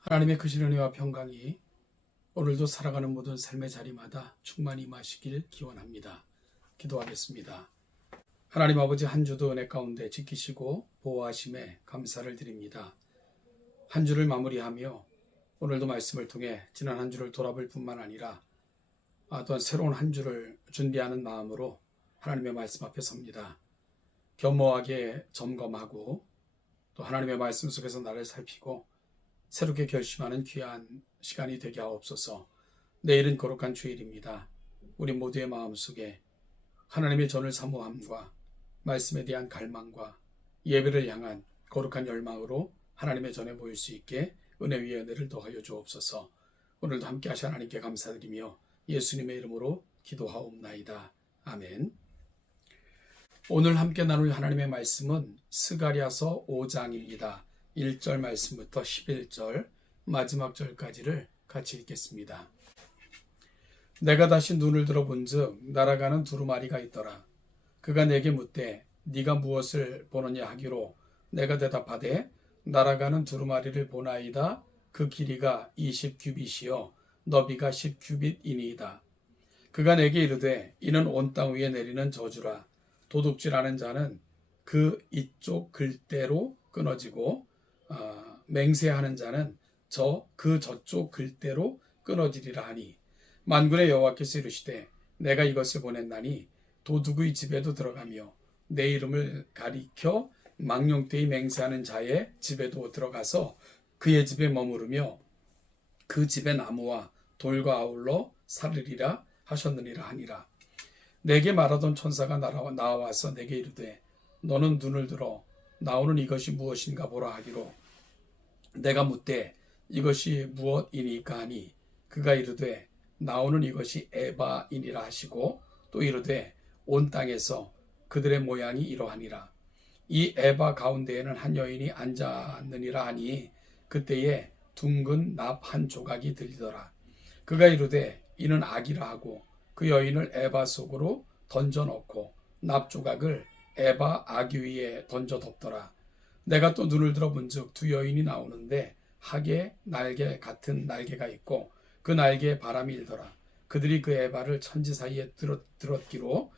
하나님의 크신 은혜와 평강이 오늘도 살아가는 모든 삶의 자리마다 충만히 임하시길 기원합니다. 기도하겠습니다. 하나님 아버지, 한 주도 은혜 가운데 지키시고 보호하심에 감사를 드립니다. 한 주를 마무리하며 오늘도 말씀을 통해 지난 한 주를 돌아볼 뿐만 아니라 또한 새로운 한 주를 준비하는 마음으로 하나님의 말씀 앞에 섭니다. 겸허하게 점검하고 또 하나님의 말씀 속에서 나를 살피고 새롭게 결심하는 귀한 시간이 되게 하옵소서. 내일은 거룩한 주일입니다. 우리 모두의 마음속에 하나님의 전을 사모함과 말씀에 대한 갈망과 예배를 향한 거룩한 열망으로 하나님의 전에 모일 수 있게 은혜 위에 은혜를 더하여 주옵소서. 오늘도 함께 하신 하나님께 감사드리며 예수님의 이름으로 기도하옵나이다. 아멘. 오늘 함께 나눌 하나님의 말씀은 스가랴서 5장입니다. 1절 말씀부터 11절 마지막 절까지를 같이 읽겠습니다. 내가 다시 눈을 들어본즉 날아가는 두루마리가 있더라. 그가 내게 묻되 네가 무엇을 보느냐 하기로 내가 대답하되 날아가는 두루마리를 보나이다. 그 길이가 20규빗이요 너비가 10규빗이니이다. 그가 내게 이르되 이는 온 땅 위에 내리는 저주라. 도둑질하는 자는 그 이쪽 글대로 끊어지고 맹세하는 자는 저쪽 글대로 끊어지리라 하니 만군의 여호와께서 이르시되 내가 이것을 보냈나니 도둑의 집에도 들어가며 내 이름을 가리켜 망령되이 맹세하는 자의 집에도 들어가서 그의 집에 머무르며 그 집의 나무와 돌과 아울러 살으리라 하셨느니라 하니라. 내게 말하던 천사가 나와서 내게 이르되 너는 눈을 들어 나오는 이것이 무엇인가 보라 하기로 내가 묻되 이것이 무엇이니까 하니 그가 이르되 나오는 이것이 에바이니라 하시고 또 이르되 온 땅에서 그들의 모양이 이러하니라. 이 에바 가운데에는 한 여인이 앉았느니라 하니 그때에 둥근 납 한 조각이 들리더라. 그가 이르되 이는 악이라 하고 그 여인을 에바 속으로 던져 넣고 납 조각을 에바 아기 위에 던져 덮더라. 내가 또 눈을 들어 본즉 두 여인이 나오는데 학의 날개 같은 날개가 있고 그 날개에 바람이 일더라. 그들이 그 에바를 천지 사이에 들었기로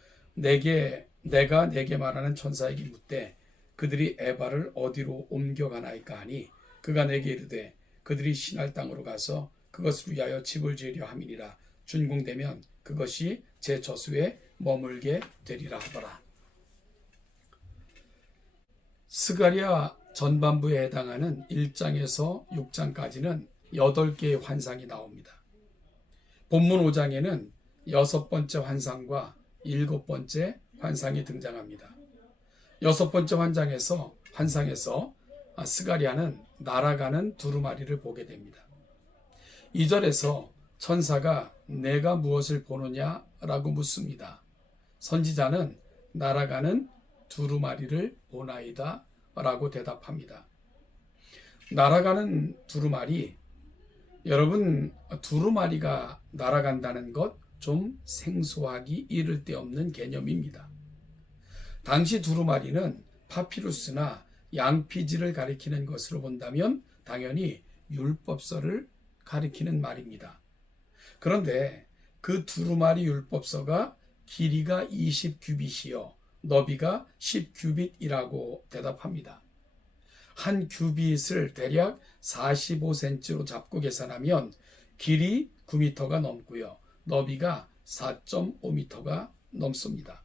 내가 내게 말하는 천사에게 묻되 그들이 에바를 어디로 옮겨가나이까 하니 그가 내게 이르되 그들이 신할 땅으로 가서 그것을 위하여 집을 지으려 함이니라. 준공되면 그것이 제 저수에 머물게 되리라 하더라. 스가랴 전반부에 해당하는 1장에서 6장까지는 8개의 환상이 나옵니다. 본문 5장에는 6번째 환상과 7번째 환상이 등장합니다. 6번째 환상에서 스가랴는 날아가는 두루마리를 보게 됩니다. 2절에서 천사가 내가 무엇을 보느냐라고 묻습니다. 선지자는 날아가는 두루마리를 보나이다 라고 대답합니다. 날아가는 두루마리, 여러분 두루마리가 날아간다는 것 좀 생소하기 이를 데 없는 개념입니다. 당시 두루마리는 파피루스나 양피지를 가리키는 것으로 본다면 당연히 율법서를 가리키는 말입니다. 그런데 그 두루마리 율법서가 길이가 20규빗이요 너비가 10규빗이라고 대답합니다. 한 규빗을 대략 45cm로 잡고 계산하면 길이 9m가 넘고요. 너비가 4.5m가 넘습니다.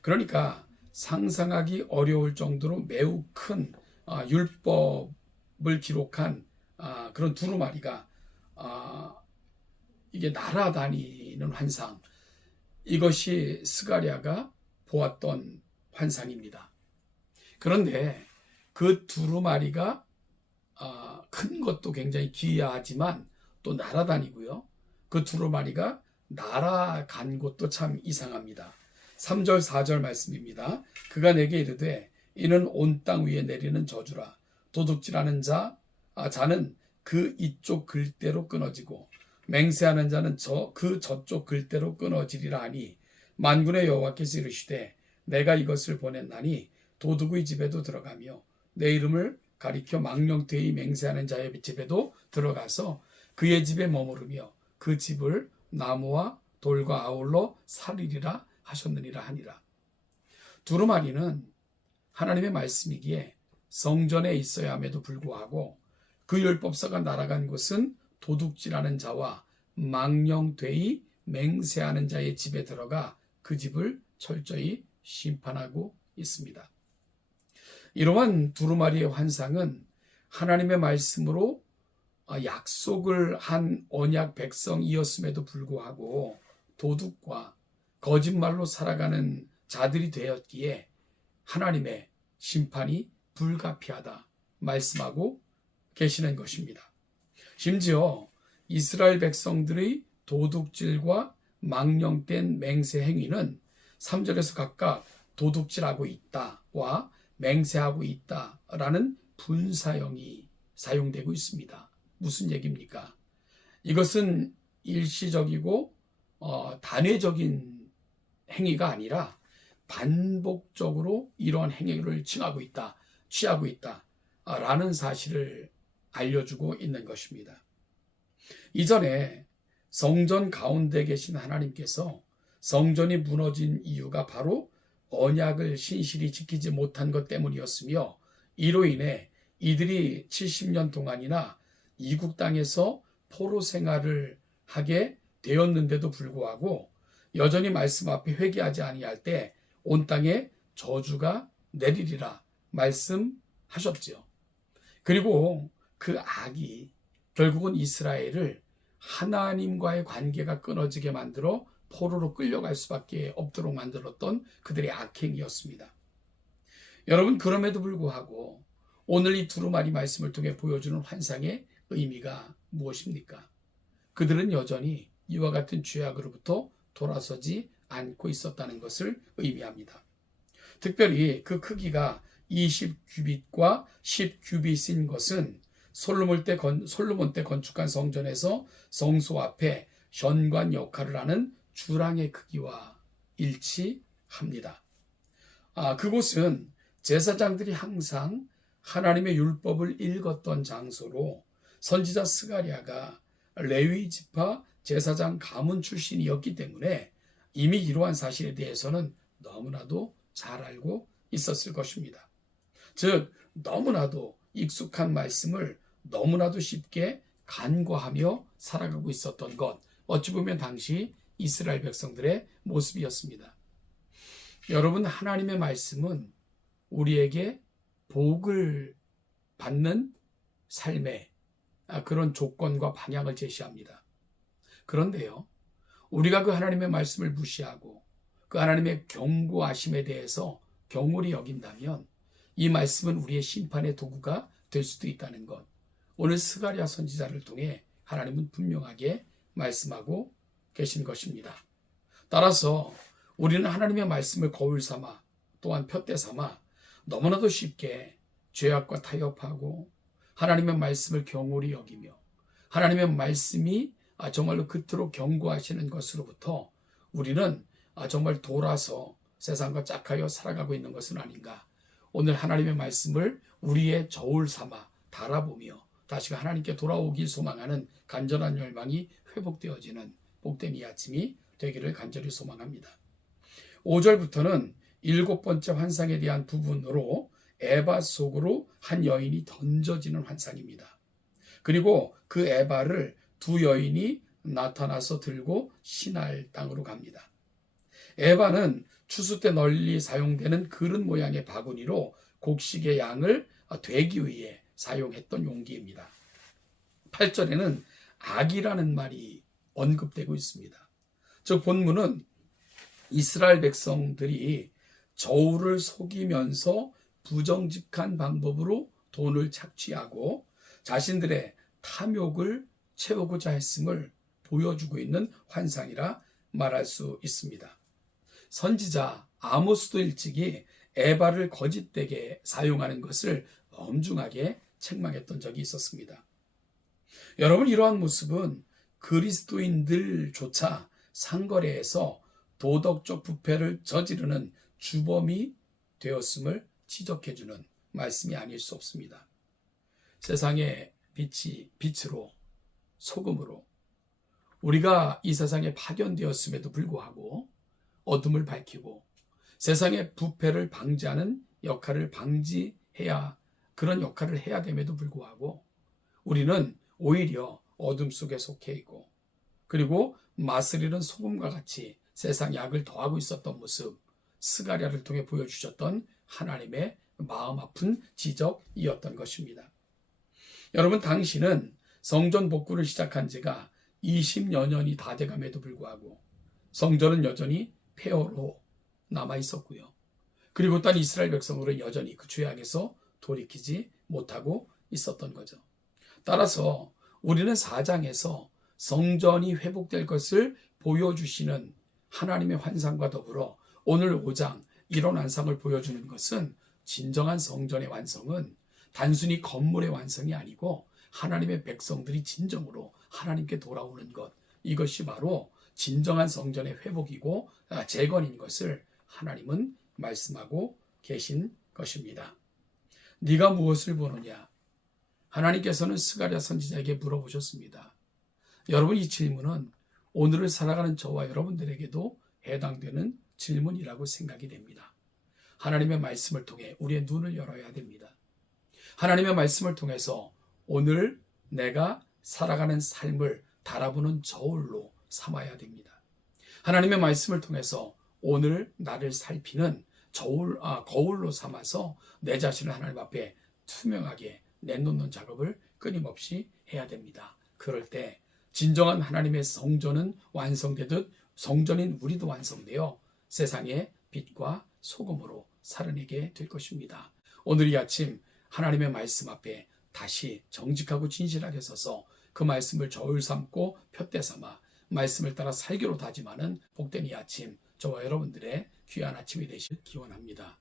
그러니까 상상하기 어려울 정도로 매우 큰 율법을 기록한 그런 두루마리가 이게 날아다니는 환상, 이것이 스가랴가 보았던 환상입니다. 그런데 그 두루마리가 큰 것도 굉장히 기이하지만 또 날아다니고요. 그 두루마리가 날아간 것도 참 이상합니다. 3절 4절 말씀입니다. 그가 내게 이르되 이는 온 땅 위에 내리는 저주라. 도둑질하는 자는 그 이쪽 글대로 끊어지고 맹세하는 자는 저쪽 글대로 끊어지리라 하니 만군의 여호와께서 이르시되 내가 이것을 보냈나니 도둑의 집에도 들어가며 내 이름을 가리켜 망령되이 맹세하는 자의 집에도 들어가서 그의 집에 머무르며 그 집을 나무와 돌과 아울러 살리리라 하셨느니라 하니라. 두루마리는 하나님의 말씀이기에 성전에 있어야 함에도 불구하고 그 율법서가 날아간 곳은 도둑질하는 자와 망령되이 맹세하는 자의 집에 들어가 그 집을 철저히 심판하고 있습니다. 이러한 두루마리의 환상은 하나님의 말씀으로 약속을 한 언약 백성이었음에도 불구하고 도둑과 거짓말로 살아가는 자들이 되었기에 하나님의 심판이 불가피하다 말씀하고 계시는 것입니다. 심지어 이스라엘 백성들의 도둑질과 망령된 맹세 행위는 3절에서 각각 도둑질하고 있다와 맹세하고 있다라는 분사형이 사용되고 있습니다. 무슨 얘기입니까? 이것은 일시적이고 단회적인 행위가 아니라 반복적으로 이러한 행위를 취하고 있다라는 사실을 알려주고 있는 것입니다. 이전에 성전 가운데 계신 하나님께서 성전이 무너진 이유가 바로 언약을 신실히 지키지 못한 것 때문이었으며 이로 인해 이들이 70년 동안이나 이국 땅에서 포로 생활을 하게 되었는데도 불구하고 여전히 말씀 앞에 회개하지 아니할 때 온 땅에 저주가 내리리라 말씀하셨지요. 그리고 그 악이 결국은 이스라엘을 하나님과의 관계가 끊어지게 만들어 포로로 끌려갈 수밖에 없도록 만들었던 그들의 악행이었습니다. 여러분, 그럼에도 불구하고 오늘 이 두루마리 말씀을 통해 보여주는 환상의 의미가 무엇입니까? 그들은 여전히 이와 같은 죄악으로부터 돌아서지 않고 있었다는 것을 의미합니다. 특별히 그 크기가 20규빗과 10규빗인 것은 솔로몬 때 건축한 성전에서 성소 앞에 현관 역할을 하는 주랑의 크기와 일치합니다. 그곳은 제사장들이 항상 하나님의 율법을 읽었던 장소로 선지자 스가랴가 레위 지파 제사장 가문 출신이었기 때문에 이미 이러한 사실에 대해서는 너무나도 잘 알고 있었을 것입니다. 즉, 너무나도 익숙한 말씀을 너무나도 쉽게 간과하며 살아가고 있었던 것, 어찌 보면 당시 이스라엘 백성들의 모습이었습니다. 여러분, 하나님의 말씀은 우리에게 복을 받는 삶의 그런 조건과 방향을 제시합니다. 그런데요, 우리가 그 하나님의 말씀을 무시하고 그 하나님의 경고하심에 대해서 경홀히 여긴다면 이 말씀은 우리의 심판의 도구가 될 수도 있다는 것, 오늘 스가랴 선지자를 통해 하나님은 분명하게 말씀하고 계신 것입니다. 따라서 우리는 하나님의 말씀을 거울 삼아 또한 푯대 삼아 너무나도 쉽게 죄악과 타협하고 하나님의 말씀을 경홀히 여기며 하나님의 말씀이 정말로 그토록 경고하시는 것으로부터 우리는 정말 돌아서 세상과 짝하여 살아가고 있는 것은 아닌가. 오늘 하나님의 말씀을 우리의 저울 삼아 바라보며 다시가 하나님께 돌아오길 소망하는 간절한 열망이 회복되어지는 복된 이 아침이 되기를 간절히 소망합니다. 5절부터는 7번째 환상에 대한 부분으로 에바 속으로 한 여인이 던져지는 환상입니다. 그리고 그 에바를 두 여인이 나타나서 들고 시날 땅으로 갑니다. 에바는 추수 때 널리 사용되는 그릇 모양의 바구니로 곡식의 양을 되기 위해 사용했던 용기입니다. 8절에는 악이라는 말이 언급되고 있습니다. 즉 본문은 이스라엘 백성들이 저울을 속이면서 부정직한 방법으로 돈을 착취하고 자신들의 탐욕을 채우고자 했음을 보여주고 있는 환상이라 말할 수 있습니다. 선지자 아모스도 일찍이 에바를 거짓되게 사용하는 것을 엄중하게 책망했던 적이 있었습니다. 여러분, 이러한 모습은 그리스도인들조차 상거래에서 도덕적 부패를 저지르는 주범이 되었음을 지적해주는 말씀이 아닐 수 없습니다. 세상에 빛으로 소금으로 우리가 이 세상에 파견되었음에도 불구하고 어둠을 밝히고 세상의 부패를 방지하는 역할을 그런 역할을 해야 됨에도 불구하고 우리는 오히려 어둠 속에 속해 있고 그리고 마스리는 소금과 같이 세상 약을 더하고 있었던 모습, 스가랴를 통해 보여주셨던 하나님의 마음 아픈 지적이었던 것입니다. 여러분, 당시는 성전 복구를 시작한 지가 20여 년이 다 돼감에도 불구하고 성전은 여전히 폐허로 남아 있었고요. 그리고 또한 이스라엘 백성들은 여전히 그 죄악에서 돌이키지 못하고 있었던 거죠. 따라서 우리는 4장에서 성전이 회복될 것을 보여주시는 하나님의 환상과 더불어 오늘 5장 이런 환상을 보여주는 것은 진정한 성전의 완성은 단순히 건물의 완성이 아니고 하나님의 백성들이 진정으로 하나님께 돌아오는 것, 이것이 바로 진정한 성전의 회복이고 재건인 것을 하나님은 말씀하고 계신 것입니다. 네가 무엇을 보느냐? 하나님께서는 스가랴 선지자에게 물어보셨습니다. 여러분, 이 질문은 오늘을 살아가는 저와 여러분들에게도 해당되는 질문이라고 생각이 됩니다. 하나님의 말씀을 통해 우리의 눈을 열어야 됩니다. 하나님의 말씀을 통해서 오늘 내가 살아가는 삶을 달아보는 저울로 삼아야 됩니다. 하나님의 말씀을 통해서 오늘 나를 살피는 거울로 삼아서 내 자신을 하나님 앞에 투명하게 내놓는 작업을 끊임없이 해야 됩니다. 그럴 때 진정한 하나님의 성전은 완성되듯 성전인 우리도 완성되어 세상의 빛과 소금으로 살아내게 될 것입니다. 오늘 이 아침 하나님의 말씀 앞에 다시 정직하고 진실하게 서서 그 말씀을 저울 삼고 푯대 삼아 말씀을 따라 살기로 다짐하는 복된 이 아침, 저와 여러분들의 귀한 아침이 되실 기원합니다.